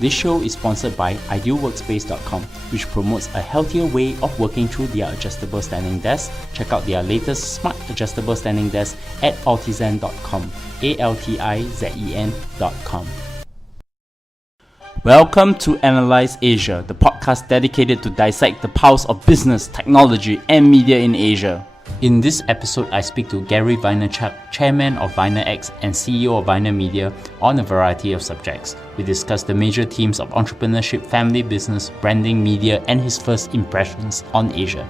This show is sponsored by idealworkspace.com, which promotes a healthier way of working through their adjustable standing desk. Check out their latest smart adjustable standing desk at altizen.com, ALTIZEN.com. Welcome to Analyze Asia, the podcast dedicated to dissect the pulse of business, technology, and media in Asia. In this episode, I speak to Gary Vaynerchuk, chairman of VaynerX and CEO of Vayner Media, on a variety of subjects. We discuss the major themes of entrepreneurship, family business, branding, media, and his first impressions on Asia.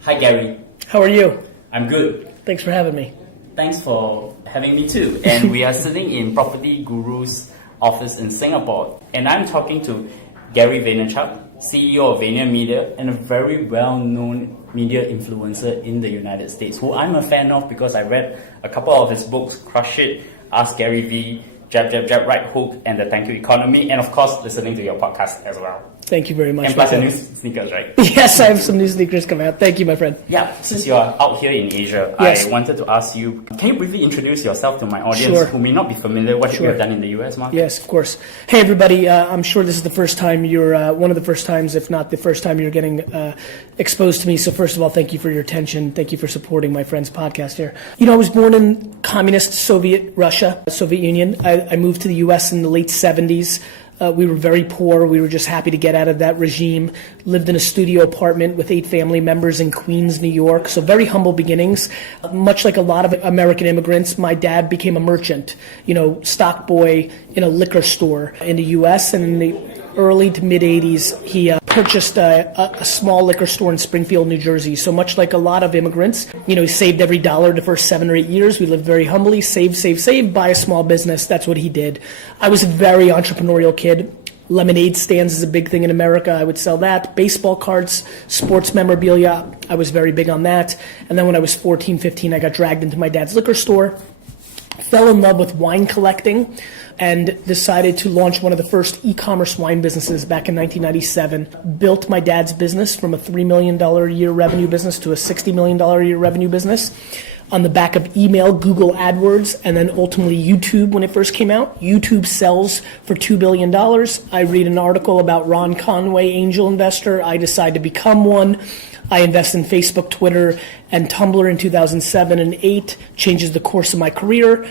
Hi, Gary. How are you? I'm good. Thanks for having me. Thanks for having me too. And we are sitting in Property Guru's office in Singapore, and I'm talking to Gary Vaynerchuk, CEO of Vayner Media and a very well-known media influencer in the United States, who I'm a fan of because I read a couple of his books, Crush It, Ask Gary V, Jab, Jab, Jab, Right Hook, and The Thank You Economy, and of course, listening to your podcast as well. Thank you very much. And plus your new sneakers, right? Yes, I have some new sneakers coming out. Thank you, my friend. Yeah, since you're out here in Asia, yes. I wanted to ask you, can you briefly introduce yourself to my audience who may not be familiar with what you have done in the US market? Yes, of course. Hey, everybody. I'm sure this is the first time you're, one of the first times, if not the first time you're getting exposed to me. So first of all, thank you for your attention. Thank you for supporting my friend's podcast here. You know, I was born in communist Soviet Russia, Soviet Union. I moved to the US in the late 70s. We were very poor. We were just happy to get out of that regime. Lived in a studio apartment with 8 family members in Queens, New York. So very humble beginnings. Much like a lot of American immigrants, my dad became a merchant, stock boy in a liquor store in the U.S. And in the early to mid 80s, he purchased a small liquor store in Springfield, New Jersey. So much like a lot of immigrants, he saved every dollar the first 7 or 8 years. We lived very humbly, save, buy a small business. That's what he did. I was a very entrepreneurial kid. Lemonade stands is a big thing in America. I would sell that. Baseball cards, sports memorabilia. I was very big on that. And then when I was 14, 15, I got dragged into my dad's liquor store. Fell in love with wine collecting and decided to launch one of the first e-commerce wine businesses back in 1997. Built my dad's business from a $3 million a year revenue business to a $60 million a year revenue business on the back of email, Google AdWords, and then ultimately YouTube when it first came out. YouTube sells for $2 billion. I read an article about Ron Conway, angel investor. I decide to become one. I invest in Facebook, Twitter, and Tumblr in 2007 and 2008, changes the course of my career.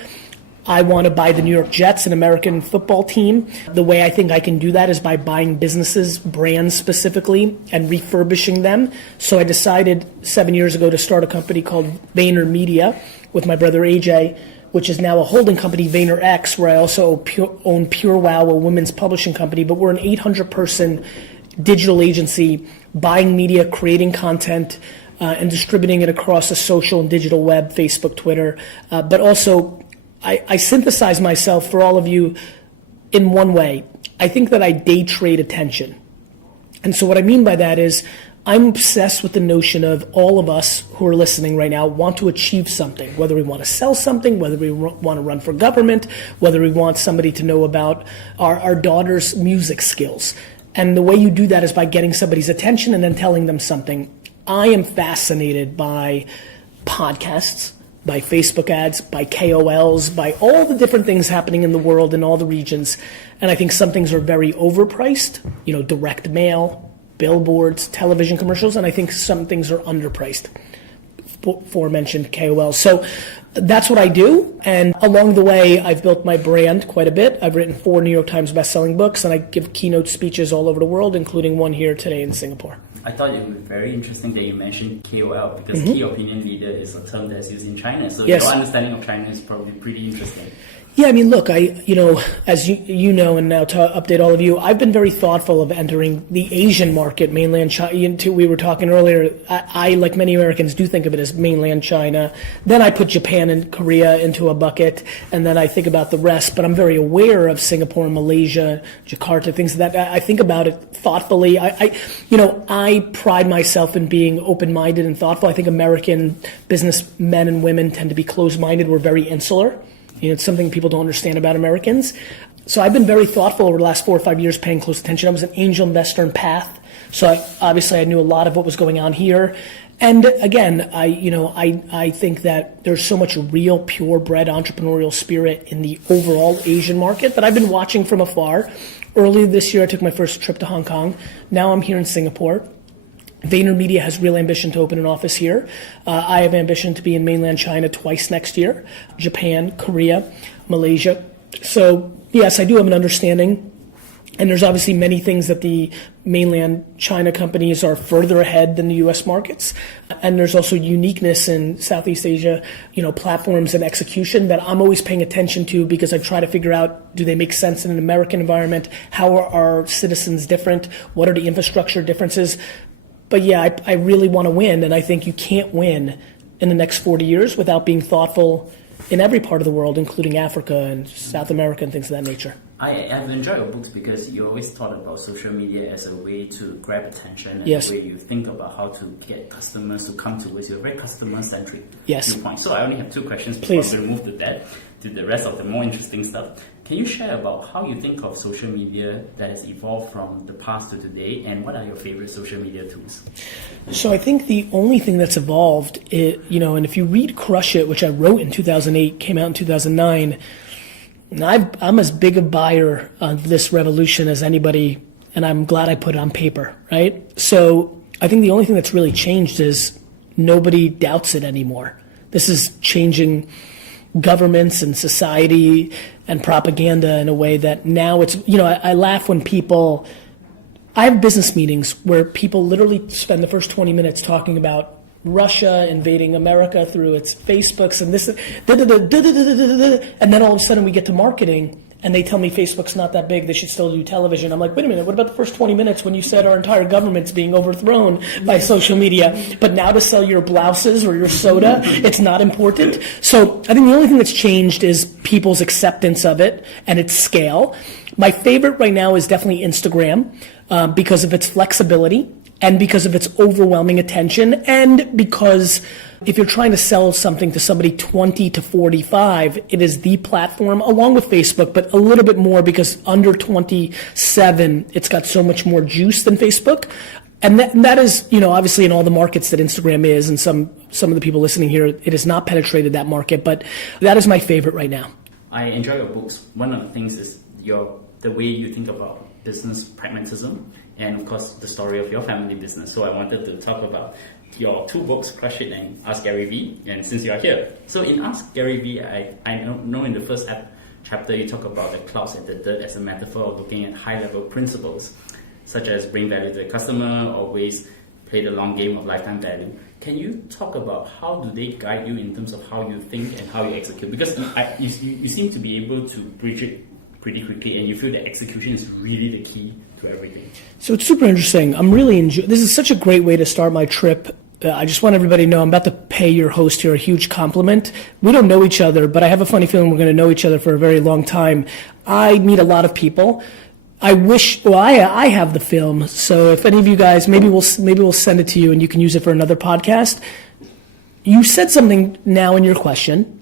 I want to buy the New York Jets, an American football team. The way I think I can do that is by buying businesses, brands specifically, and refurbishing them. So I decided 7 years ago to start a company called Vayner Media with my brother AJ, which is now a holding company, VaynerX, where I also own PureWow, a women's publishing company. But we're an 800-person digital agency buying media, creating content, and distributing it across the social and digital web, Facebook, Twitter, but also I synthesize myself for all of you in one way. I think that I day trade attention. And so what I mean by that is I'm obsessed with the notion of all of us who are listening right now want to achieve something, whether we want to sell something, whether we want to run for government, whether we want somebody to know about our daughter's music skills. And the way you do that is by getting somebody's attention and then telling them something. I am fascinated by podcasts, by Facebook ads, by KOLs, by all the different things happening in the world in all the regions. And I think some things are very overpriced, direct mail, billboards, television commercials, and I think some things are underpriced, aforementioned KOLs. So that's what I do. And along the way, I've built my brand quite a bit. I've written 4 New York Times bestselling books, and I give keynote speeches all over the world, including one here today in Singapore. I thought it was very interesting that you mentioned KOL because key opinion leader is a term that's used in China. So your understanding of China is probably pretty interesting. Yeah, I mean, look, as you know, and now to update all of you, I've been very thoughtful of entering the Asian market, mainland China. We were talking earlier, I, like many Americans, do think of it as mainland China. Then I put Japan and Korea into a bucket, and then I think about the rest. But I'm very aware of Singapore, Malaysia, Jakarta, things like that. I think about it thoughtfully. I pride myself in being open-minded and thoughtful. I think American businessmen and women tend to be closed-minded. We're very insular. It's something people don't understand about Americans. So I've been very thoughtful over the last 4 or 5 years, paying close attention. I was an angel investor in Path. So obviously I knew a lot of what was going on here. And again, I think that there's so much real purebred entrepreneurial spirit in the overall Asian market that I've been watching from afar. Earlier this year, I took my first trip to Hong Kong. Now I'm here in Singapore. VaynerMedia has real ambition to open an office here. I have ambition to be in mainland China twice next year, Japan, Korea, Malaysia. So yes, I do have an understanding. And there's obviously many things that the mainland China companies are further ahead than the U.S. markets. And there's also uniqueness in Southeast Asia, platforms and execution that I'm always paying attention to because I try to figure out, do they make sense in an American environment? How are our citizens different? What are the infrastructure differences? But yeah, I really want to win. And I think you can't win in the next 40 years without being thoughtful in every part of the world, including Africa and South America and things of that nature. I have enjoyed your books because you always thought about social media as a way to grab attention and Yes. the way you think about how to get customers to come towards you. A very customer-centric Yes. viewpoint. So I only have two questions before Please. we move to the rest of the more interesting stuff. Can you share about how you think of social media that has evolved from the past to today, and what are your favorite social media tools? So I think the only thing that's evolved, and if you read Crush It, which I wrote in 2008, came out in 2009, and I'm as big a buyer of this revolution as anybody, and I'm glad I put it on paper, right? So I think the only thing that's really changed is nobody doubts it anymore. This is changing governments and society and propaganda in a way that now it's, I laugh when I have business meetings where people literally spend the first 20 minutes talking about Russia invading America through its Facebooks and this, and then all of a sudden we get to marketing and they tell me Facebook's not that big, they should still do television. I'm like, wait a minute, what about the first 20 minutes when you said our entire government's being overthrown by social media? But now to sell your blouses or your soda, it's not important. So I think the only thing that's changed is people's acceptance of it and its scale. My favorite right now is definitely Instagram because of its flexibility and because of its overwhelming attention, and because if you're trying to sell something to somebody 20 to 45, it is the platform, along with Facebook, but a little bit more because under 27, it's got so much more juice than Facebook. And that is, obviously in all the markets that Instagram is, and some of the people listening here, it has not penetrated that market, but that is my favorite right now. I enjoy your books. One of the things is the way you think about business pragmatism, and of course the story of your family business. So I wanted to talk about your two books, Crush It and Ask Gary Vee, and since you are here. So in Ask Gary Vee, I know in the first chapter you talk about the clouds and the dirt as a metaphor of looking at high-level principles, such as bring value to the customer, always play the long game of lifetime value. Can you talk about how do they guide you in terms of how you think and how you execute? Because you seem to be able to bridge it pretty quickly, and you feel that execution is really the key to everything. So it's super interesting. I'm really enjoying. This is such a great way to start my trip. I just want everybody to know I'm about to pay your host here a huge compliment. We don't know each other, but I have a funny feeling we're going to know each other for a very long time. I meet a lot of people. I have the film, so if any of you guys, maybe we'll send it to you and you can use it for another podcast. You said something now in your question.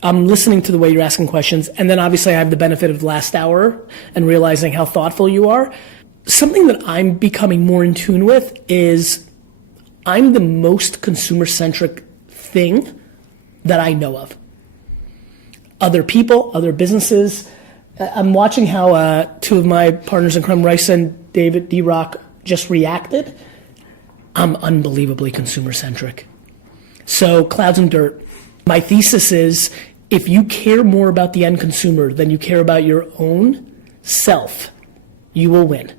I'm listening to the way you're asking questions, and then obviously I have the benefit of the last hour and realizing how thoughtful you are. Something that I'm becoming more in tune with is I'm the most consumer-centric thing that I know of. Other people, other businesses. I'm watching how two of my partners in crime, Rice and David D-Rock, just reacted. I'm unbelievably consumer-centric. So clouds and dirt. My thesis is if you care more about the end consumer than you care about your own self, you will win.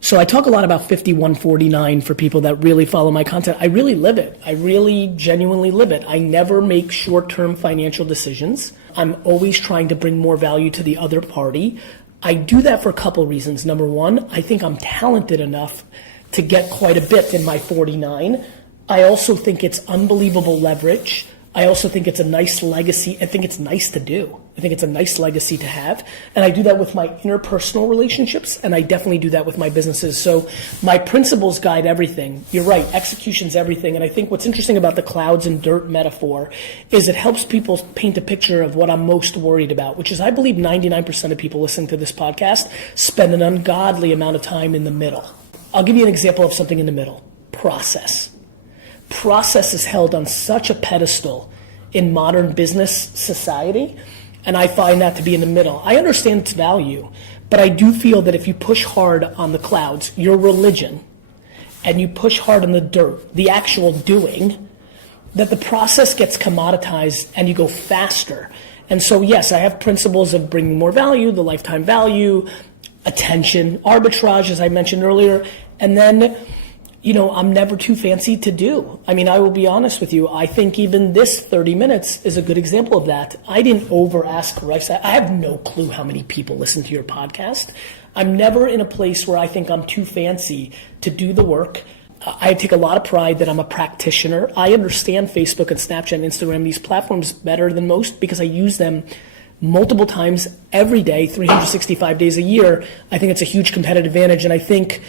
So I talk a lot about 5149 for people that really follow my content. I really live it. I really genuinely live it. I never make short-term financial decisions. I'm always trying to bring more value to the other party. I do that for a couple reasons. Number one, I think I'm talented enough to get quite a bit in my 49. I also think it's unbelievable leverage. I also think it's a nice legacy. I think it's nice to do. I think it's a nice legacy to have. And I do that with my interpersonal relationships, and I definitely do that with my businesses. So my principles guide everything. You're right, execution's everything. And I think what's interesting about the clouds and dirt metaphor is it helps people paint a picture of what I'm most worried about, which is I believe 99% of people listening to this podcast spend an ungodly amount of time in the middle. I'll give you an example of something in the middle. Process. process is held on such a pedestal in modern business society, and I find that to be in the middle. I understand its value, but I do feel that if you push hard on the clouds, your religion, and you push hard on the dirt, the actual doing, that the process gets commoditized and you go faster. And so, yes, I have principles of bringing more value, the lifetime value, attention, arbitrage, as I mentioned earlier, and then, I'm never too fancy to do. I mean, I will be honest with you. I think even this 30 minutes is a good example of that. I didn't over ask Rice. I have no clue how many people listen to your podcast. I'm never in a place where I think I'm too fancy to do the work. I take a lot of pride that I'm a practitioner. I understand Facebook and Snapchat and Instagram, these platforms, better than most because I use them multiple times every day, 365 days a year. I think it's a huge competitive advantage. And I think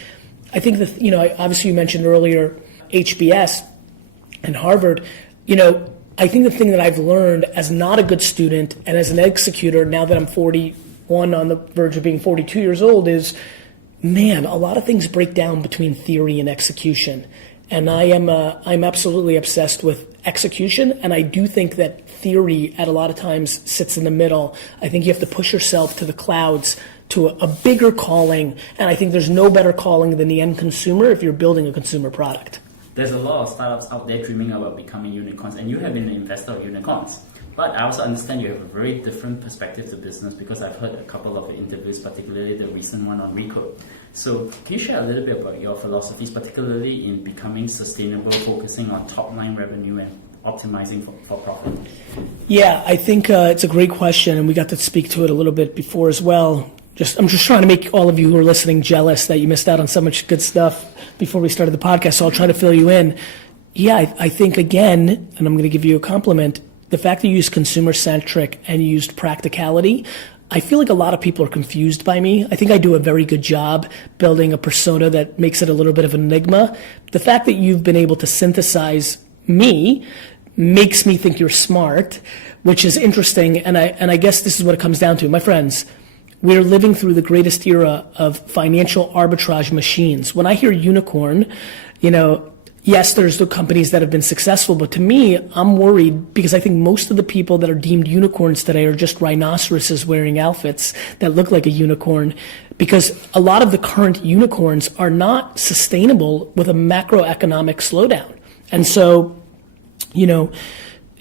that, obviously you mentioned earlier HBS and Harvard. I think the thing that I've learned as not a good student and as an executor, now that I'm 41 on the verge of being 42 years old, is, man, a lot of things break down between theory and execution. And I'm absolutely obsessed with execution, and I do think that theory at a lot of times sits in the middle. I think you have to push yourself to the clouds, to a bigger calling, and I think there's no better calling than the end consumer if you're building a consumer product. There's a lot of startups out there dreaming about becoming unicorns, and you have been an investor of unicorns. But I also understand you have a very different perspective to business because I've heard a couple of interviews, particularly the recent one on Recode. So can you share a little bit about your philosophies, particularly in becoming sustainable, focusing on top-line revenue and optimizing for profit? Yeah, I think it's a great question, and we got to speak to it a little bit before as well. I'm just trying to make all of you who are listening jealous that you missed out on so much good stuff before we started the podcast, so I'll try to fill you in. Yeah, I think, again, and I'm going to give you a compliment, the fact that you used consumer-centric and you used practicality, I feel like a lot of people are confused by me. I think I do a very good job building a persona that makes it a little bit of an enigma. The fact that you've been able to synthesize me makes me think you're smart, which is interesting, and I guess this is what it comes down to. My friends, we're living through the greatest era of financial arbitrage machines. When I hear unicorn, yes, there's the companies that have been successful, but to me, I'm worried because I think most of the people that are deemed unicorns today are just rhinoceroses wearing outfits that look like a unicorn, because a lot of the current unicorns are not sustainable with a macroeconomic slowdown. And so,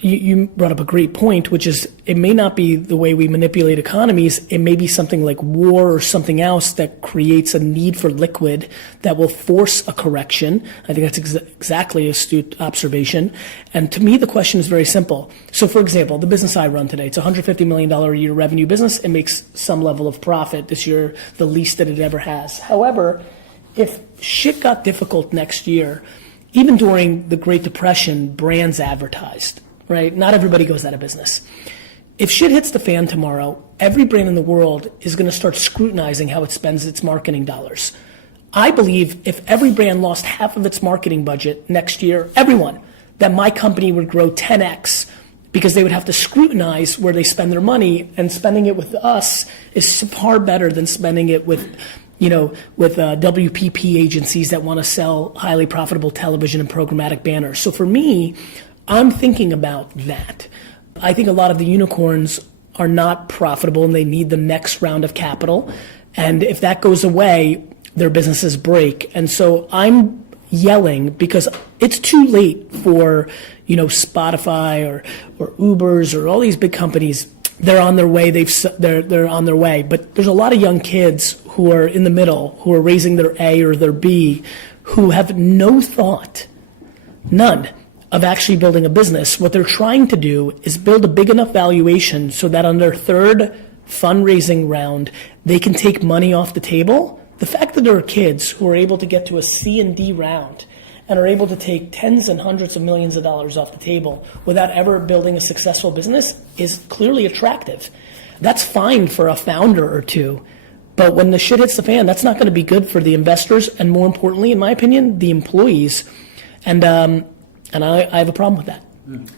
you brought up a great point, which is it may not be the way we manipulate economies. It may be something like war or something else that creates a need for liquid that will force a correction. I think that's exactly an astute observation. And to me, the question is very simple. So, for example, the business I run today, it's a $150 million a year revenue business. It makes some level of profit this year, the least that it ever has. However, if shit got difficult next year, even during the Great Depression, brands advertised. Right? Not everybody goes out of business. If shit hits the fan tomorrow, every brand in the world is going to start scrutinizing how it spends its marketing dollars. I believe if every brand lost half of its marketing budget next year, everyone, that my company would grow 10x because they would have to scrutinize where they spend their money, and spending it with us is far better than spending it with WPP agencies that want to sell highly profitable television and programmatic banners. So for me, I'm thinking about that. I think a lot of the unicorns are not profitable and they need the next round of capital. And if that goes away, their businesses break. And so I'm yelling because it's too late for, Spotify or Ubers or all these big companies. They're on their way. They're on their way. But there's a lot of young kids who are in the middle, who are raising their A or their B, who have no thought, none, of actually building a business. What they're trying to do is build a big enough valuation so that on their third fundraising round, they can take money off the table. The fact that there are kids who are able to get to a C and D round and are able to take tens and hundreds of millions of dollars off the table without ever building a successful business is clearly attractive. That's fine for a founder or two. But when the shit hits the fan, that's not going to be good for the investors and, more importantly, in my opinion, the employees. And I have a problem with that.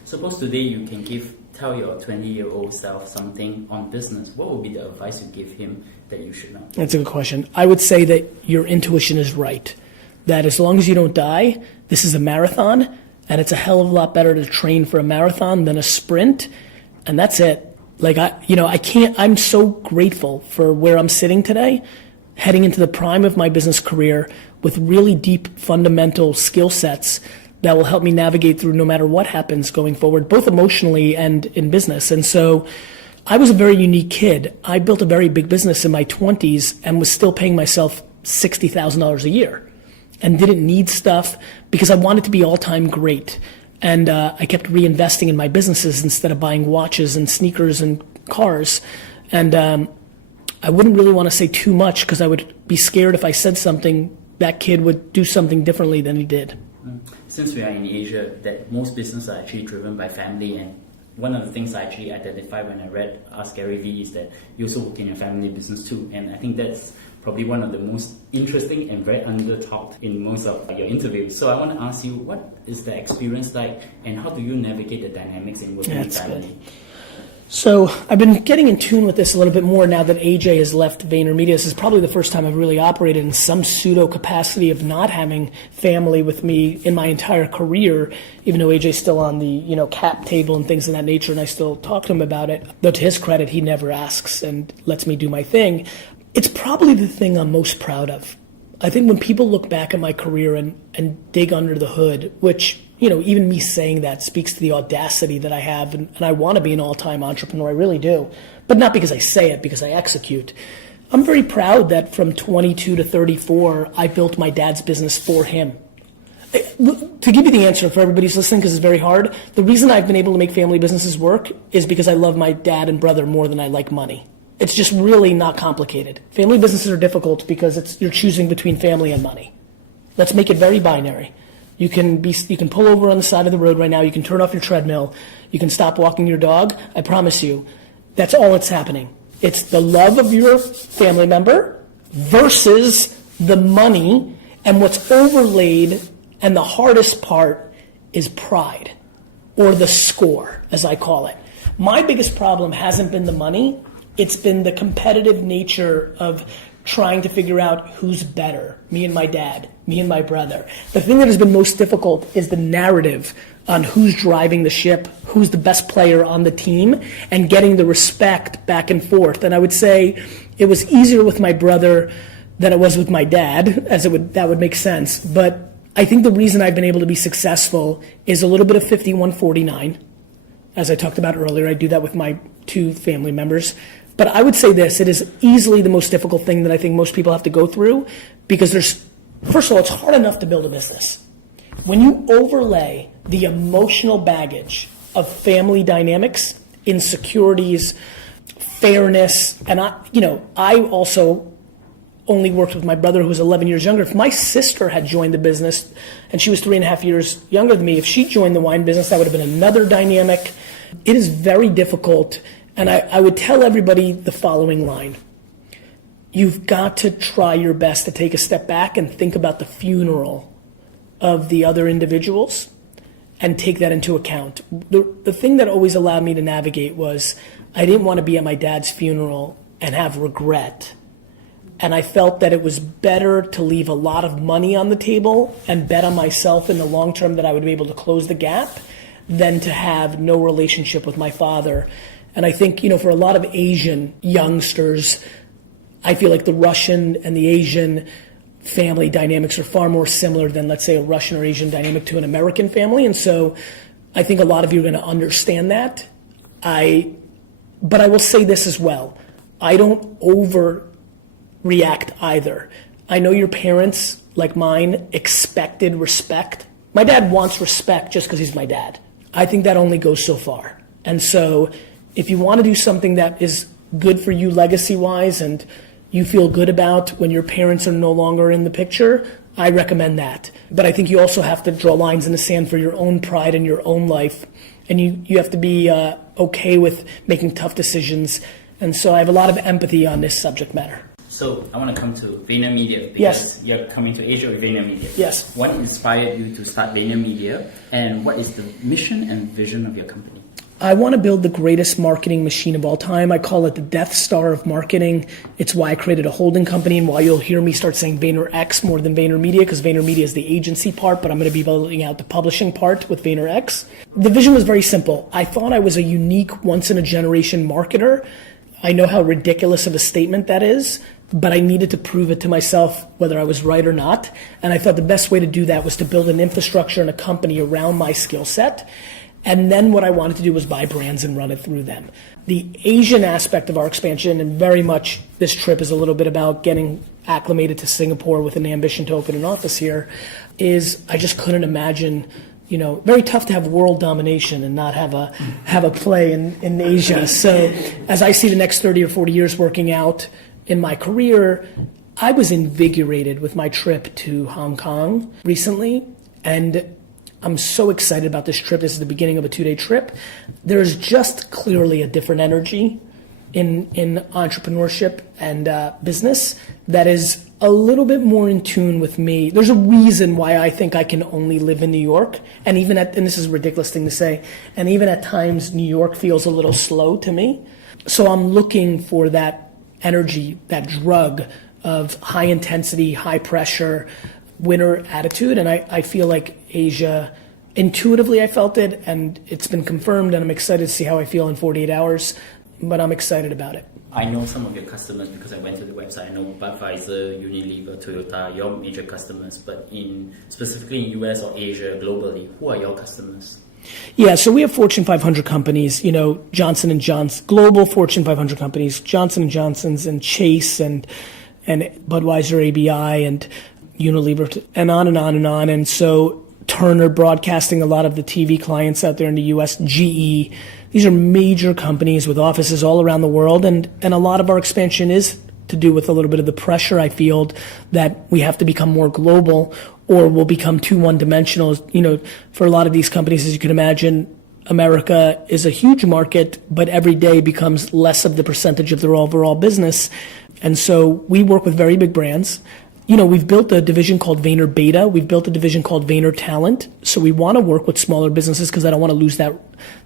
Suppose today you can tell your 20-year-old self something on business. What would be the advice you give him that you should know? That's a good question. I would say that your intuition is right. That as long as you don't die, this is a marathon, And it's a hell of a lot better to train for a marathon than a sprint. And that's it. Like, I'm so grateful for where I'm sitting today, heading into the prime of my business career with really deep fundamental skill sets that will help me navigate through no matter what happens going forward, both emotionally and in business. And so I was a very unique kid. I built a very big business in my 20s and was still paying myself $60,000 a year and didn't need stuff because I wanted to be all-time great. And I kept reinvesting in my businesses instead of buying watches and sneakers and cars. And I wouldn't really want to say too much because I would be scared if I said something, that kid would do something differently than he did. Since we are in Asia, that most businesses are actually driven by family, and one of the things I actually identified when I read Ask Gary Vee is that you also work in your family business too, and I think that's probably one of the most interesting and very under-talked in most of your interviews. So I want to ask you, what is the experience like, and how do you navigate the dynamics in working with family? Good. So I've been getting in tune with this a little bit more now that AJ has left VaynerMedia. This is probably the first time I've really operated in some pseudo capacity of not having family with me in my entire career, even though AJ's still on the cap table and things of that nature, and I still talk to him about it. Though to his credit, he never asks and lets me do my thing. It's probably the thing I'm most proud of. I think when people look back at my career and dig under the hood, which even me saying that speaks to the audacity that I have, and I want to be an all-time entrepreneur, I really do, but not because I say it, because I execute. I'm very proud that from 22 to 34, I built my dad's business for him. To give you the answer for everybody who's listening, because it's very hard, the reason I've been able to make family businesses work is because I love my dad and brother more than I like money. It's just really not complicated. Family businesses are difficult because you're choosing between family and money. Let's make it very binary. You can pull over on the side of the road right now. You can turn off your treadmill. You can stop walking your dog. I promise you, that's all that's happening. It's the love of your family member versus the money, and what's overlaid, and the hardest part is pride, or the score, as I call it. My biggest problem hasn't been the money. It's been the competitive nature of trying to figure out who's better, me and my dad, me and my brother. The thing that has been most difficult is the narrative on who's driving the ship, who's the best player on the team, and getting the respect back and forth. And I would say it was easier with my brother than it was with my dad, that would make sense. But I think the reason I've been able to be successful is a little bit of 51-49. As I talked about earlier, I do that with my two family members. But I would say this, it is easily the most difficult thing that I think most people have to go through, because first of all, it's hard enough to build a business. When you overlay the emotional baggage of family dynamics, insecurities, fairness, and I also only worked with my brother who was 11 years younger. If my sister had joined the business, and she was 3.5 years younger than me, if she joined the wine business, that would have been another dynamic. It is very difficult. And I would tell everybody the following line. You've got to try your best to take a step back and think about the funeral of the other individuals and take that into account. The thing that always allowed me to navigate was I didn't want to be at my dad's funeral and have regret. And I felt that it was better to leave a lot of money on the table and bet on myself in the long term that I would be able to close the gap than to have no relationship with my father. And I think, for a lot of Asian youngsters, I feel like the Russian and the Asian family dynamics are far more similar than, let's say, a Russian or Asian dynamic to an American family. And so I think a lot of you are going to understand that. But I will say this as well. I don't overreact either. I know your parents, like mine, expected respect. My dad wants respect just because he's my dad. I think that only goes so far. And so if you want to do something that is good for you legacy-wise and you feel good about when your parents are no longer in the picture, I recommend that. But I think you also have to draw lines in the sand for your own pride in your own life. And you have to be okay with making tough decisions. And so I have a lot of empathy on this subject matter. So I want to come to VaynerMedia because Yes. You're coming to Asia with VaynerMedia. Yes. What inspired you to start VaynerMedia, and what is the mission and vision of your company? I want to build the greatest marketing machine of all time. I call it the Death Star of marketing. It's why I created a holding company, and why you'll hear me start saying VaynerX more than VaynerMedia, because VaynerMedia is the agency part, but I'm going to be building out the publishing part with VaynerX. The vision was very simple. I thought I was a unique, once-in-a-generation marketer. I know how ridiculous of a statement that is, but I needed to prove it to myself whether I was right or not. And I thought the best way to do that was to build an infrastructure and a company around my skill set. And then what I wanted to do was buy brands and run it through them. The Asian aspect of our expansion, and very much this trip is a little bit about getting acclimated to Singapore with an ambition to open an office here, is I just couldn't imagine, very tough to have world domination and not have a play in Asia. So as I see the next 30 or 40 years working out in my career, I was invigorated with my trip to Hong Kong recently, and I'm so excited about this trip. This is the beginning of a 2-day trip. There's just clearly a different energy in entrepreneurship and business that is a little bit more in tune with me. There's a reason why I think I can only live in New York, and this is a ridiculous thing to say, and even at times New York feels a little slow to me. So I'm looking for that energy, that drug of high intensity, high pressure, winner attitude, and I feel like Asia, intuitively I felt it, and it's been confirmed, and I'm excited to see how I feel in 48 hours, but I'm excited about it. I know some of your customers because I went to the website. I know Budweiser, Unilever, Toyota, your major customers, but specifically in US or Asia, globally, who are your customers? Yeah, so we have Fortune 500 companies, Johnson & Johnson, global Fortune 500 companies, Johnson & Johnson's and Chase and Budweiser ABI and Unilever, and on and on and on. And so Turner Broadcasting, a lot of the TV clients out there in the US, GE, these are major companies with offices all around the world. And a lot of our expansion is to do with a little bit of the pressure I feel that we have to become more global or we'll become too one-dimensional. For a lot of these companies, as you can imagine, America is a huge market, but every day becomes less of the percentage of their overall business. And so we work with very big brands. We've built a division called Vayner Beta. We've built a division called Vayner Talent. So we want to work with smaller businesses because I don't want to lose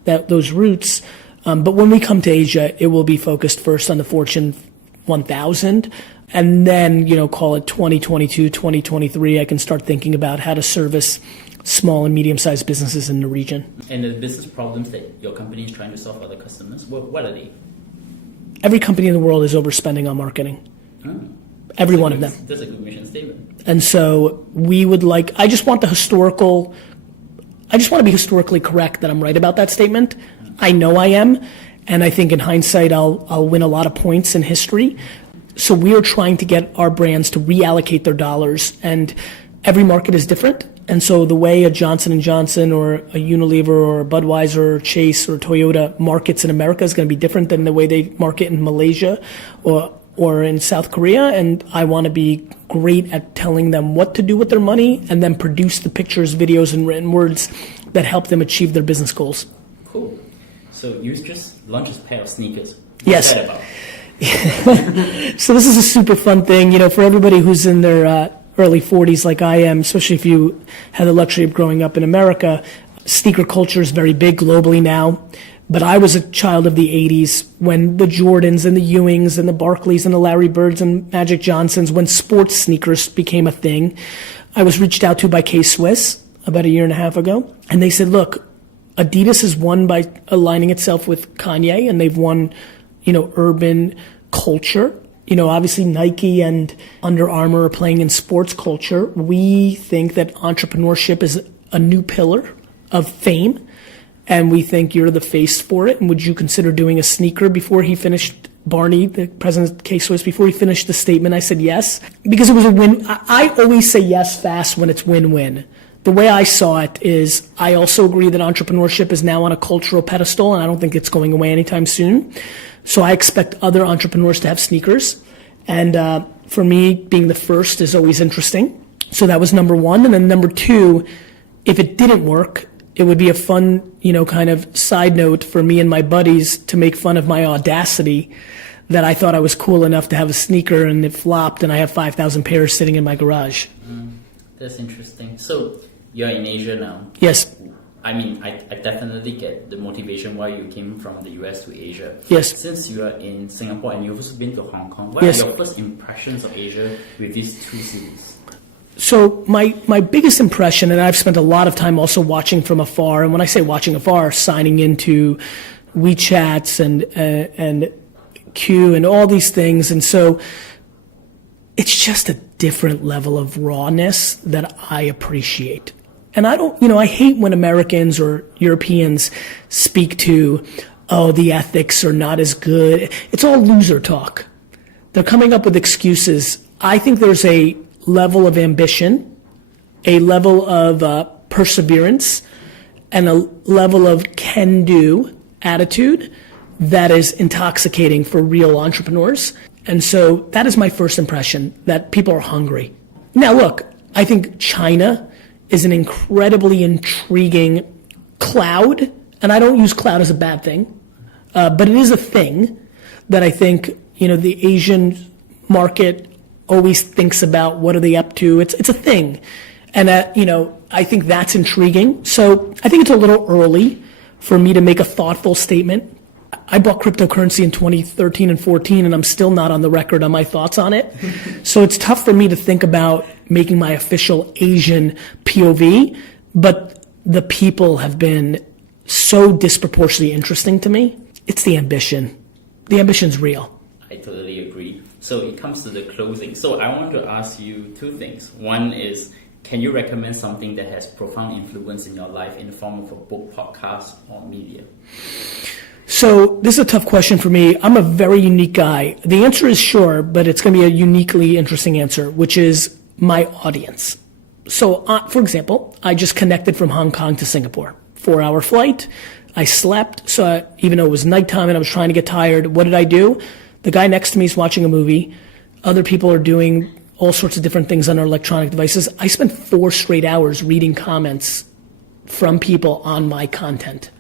those roots. But when we come to Asia, it will be focused first on the Fortune 1000. And then, call it 2022, 2023, I can start thinking about how to service small and medium-sized businesses in the region. And the business problems that your company is trying to solve for the customers, what are they? Every company in the world is overspending on marketing. Every one of them. That's a good mission statement. And so I just want to be historically correct that I'm right about that statement. I know I am. And I think in hindsight, I'll win a lot of points in history. So we are trying to get our brands to reallocate their dollars, and every market is different. And so the way a Johnson & Johnson or a Unilever or a Budweiser or Chase or Toyota markets in America is going to be different than the way they market in Malaysia or in South Korea. And I want to be great at telling them what to do with their money and then produce the pictures, videos, and written words that help them achieve their business goals. Cool. So you just launched a pair of sneakers. Yes. What's that about? So this is a super fun thing, for everybody who's in their early 40s like I am, especially if you had the luxury of growing up in America. Sneaker culture is very big globally now, but I was a child of the 80s when the Jordans and the Ewings and the Barkleys and the Larry Birds and Magic Johnsons, when sports sneakers became a thing. I was reached out to by K-Swiss about a year and a half ago, and they said, look, Adidas has won by aligning itself with Kanye, and they've won urban culture. Obviously Nike and Under Armour are playing in sports culture. We think that entrepreneurship is a new pillar of fame, and we think you're the face for it. And would you consider doing a sneaker? Before he finished, Barney, the president of K-Swiss, before he finished the statement, I said yes, because it was a win. I always say yes fast when it's win-win. The way I saw it is I also agree that entrepreneurship is now on a cultural pedestal, and I don't think it's going away anytime soon. So I expect other entrepreneurs to have sneakers. And for me, being the first is always interesting. So that was number one. And then number two, if it didn't work, it would be a fun, kind of side note for me and my buddies to make fun of my audacity that I thought I was cool enough to have a sneaker and it flopped and I have 5,000 pairs sitting in my garage. That's interesting. So you're in Asia now. Yes. I mean, I definitely get the motivation why you came from the US to Asia. Yes. Since you are in Singapore and you've also been to Hong Kong, what Yes. are your first impressions of Asia with these two cities? So my biggest impression, and I've spent a lot of time also watching from afar, and when I say watching afar, signing into WeChats and Q and all these things, and so it's just a different level of rawness that I appreciate. And I hate when Americans or Europeans speak to, oh, the ethics are not as good. It's all loser talk. They're coming up with excuses. I think there's a level of ambition, a level of perseverance, and a level of can-do attitude that is intoxicating for real entrepreneurs. And so that is my first impression, that people are hungry. Now look, I think China is an incredibly intriguing cloud, and I don't use cloud as a bad thing, but it is a thing that I think, the Asian market always thinks about what are they up to. It's a thing. And, I think that's intriguing. So I think it's a little early for me to make a thoughtful statement. I bought cryptocurrency in 2013 and 14, and I'm still not on the record on my thoughts on it. So it's tough for me to think about making my official Asian POV, but the people have been so disproportionately interesting to me. It's the ambition. The ambition's real. I totally agree. So it comes to the closing. So I want to ask you two things. One is, can you recommend something that has profound influence in your life in the form of a book, podcast, or media? So this is a tough question for me. I'm a very unique guy. The answer is sure, but it's going to be a uniquely interesting answer, which is my audience. So, for example, I just connected from Hong Kong to Singapore. 4-hour flight. I slept, so even though it was nighttime and I was trying to get tired, what did I do? The guy next to me is watching a movie. Other people are doing all sorts of different things on their electronic devices. I spent 4 straight hours reading comments from people on my content.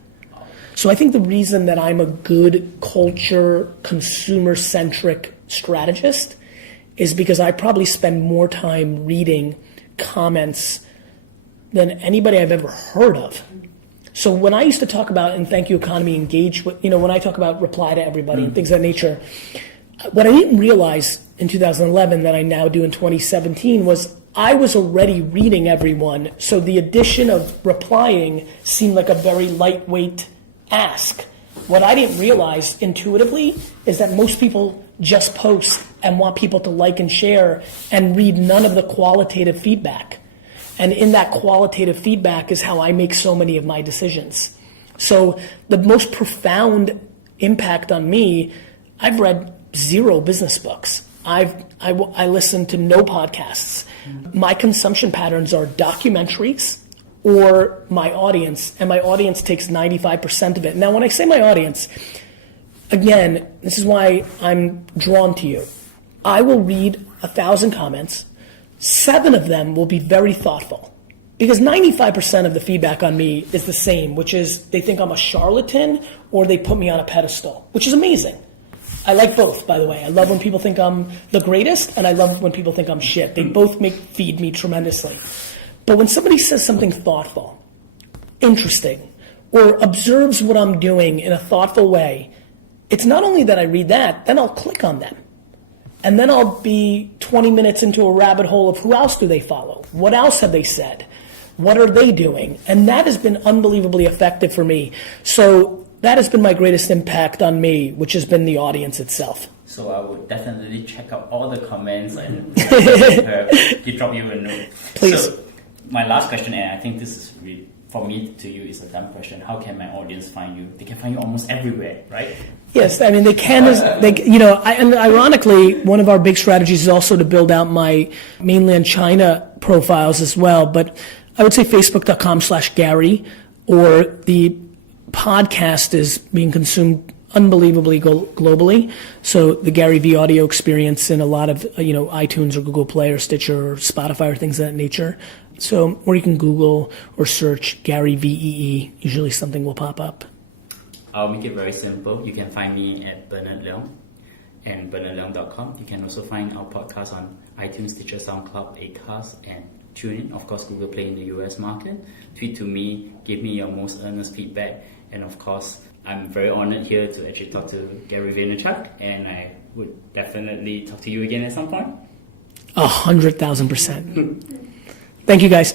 So I think the reason that I'm a good culture, consumer-centric strategist is because I probably spend more time reading comments than anybody I've ever heard of. So when I used to talk about, and thank you economy, engage with, when I talk about reply to everybody and things of that nature, what I didn't realize in 2011 that I now do in 2017 was I was already reading everyone. So the addition of replying seemed like a very lightweight ask. What I didn't realize intuitively is that most people just post and want people to like and share and read none of the qualitative feedback. And in that qualitative feedback is how I make so many of my decisions. So the most profound impact on me, I've read 0 business books. I listen to no podcasts. My consumption patterns are documentaries or my audience, and my audience takes 95% of it. Now, when I say my audience, again, this is why I'm drawn to you. I will read 1,000 comments. 7 of them will be very thoughtful, because 95% of the feedback on me is the same, which is they think I'm a charlatan or they put me on a pedestal, which is amazing. I like both, by the way. I love when people think I'm the greatest, and I love when people think I'm shit. They both feed me tremendously. But when somebody says something thoughtful, interesting, or observes what I'm doing in a thoughtful way, it's not only that I read that, then I'll click on them. And then I'll be 20 minutes into a rabbit hole of who else do they follow? What else have they said? What are they doing? And that has been unbelievably effective for me. So that has been my greatest impact on me, which has been the audience itself. So I would definitely check out all the comments and drop you a note. Please. So my last question, and I think this is really, for me to you, is a dumb question. How can my audience find you? They can find you almost everywhere, right? Yes, I mean they can. And ironically, one of our big strategies is also to build out my mainland China profiles as well. But I would say Facebook.com/Gary, or the podcast is being consumed unbelievably globally. So the Gary V audio experience in a lot of iTunes or Google Play or Stitcher or Spotify or things of that nature. So, or you can Google or search Gary VEE. Usually something will pop up. I'll make it very simple. You can find me at Bernard Leung and bernardleung.com. You can also find our podcast on iTunes, Stitcher, SoundCloud, Acast, and tune in. Of course, Google Play in the US market. Tweet to me, give me your most earnest feedback. And of course, I'm very honored here to actually talk to Gary Vaynerchuk, and I would definitely talk to you again at some point. 100,000%. Thank you, guys.